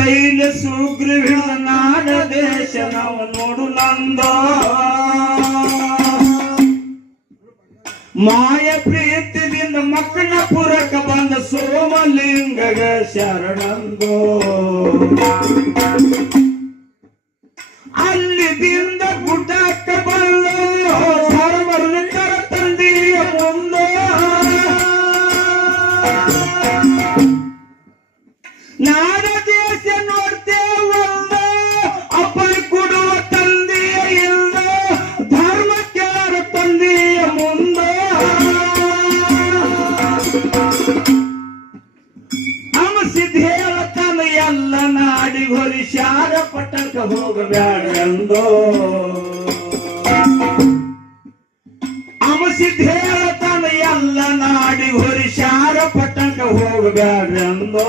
ತೈಲ ಸುಗ್ರೀವ ನಾಡ ದೇಶ ನಾವು ನೋಡು ನಂದ ಮಾಯ ಪ್ರೀತಿದಿಂದ ಮಕ್ಕಳಪುರಕ ಬಂದ ಸೋಮಲಿಂಗಗ ಶರಣಂದೋ ಅಲ್ಲಿದಿಂದ ಗುಡ್ಡಕ್ಕ ಬಂದ ಧರ್ಮಲಿಂಗರ ತಂದೆಯ ಮುಂದೆ ನಾಡ ದೇಶ ನೋಡ್ತೇವಲ್ಲ ಅಪ್ಪಳಿ ಕೊಡುವ ತಂದೆಯ ಇಲ್ಲ ಧರ್ಮಕ್ಕಾರ ತಂದೆಯ ಮುಂದೆ ಅಮಸಿದ್ದೇವ ತನ್ನ ಎಲ್ಲ ನಾಡಿ ಹೊರಿಶಾರ ಪಟ್ಟಕ ಹೋಗಬ್ಯಾಡಂದೋ ಅಮಸಿದ್ದೇವ ತನ್ನ ಎಲ್ಲ ನಾಡಿ ಹೊರಿಶಾರ ಪಟ್ಟಕ ಹೋಗಬ್ಯಾಡಂದೋ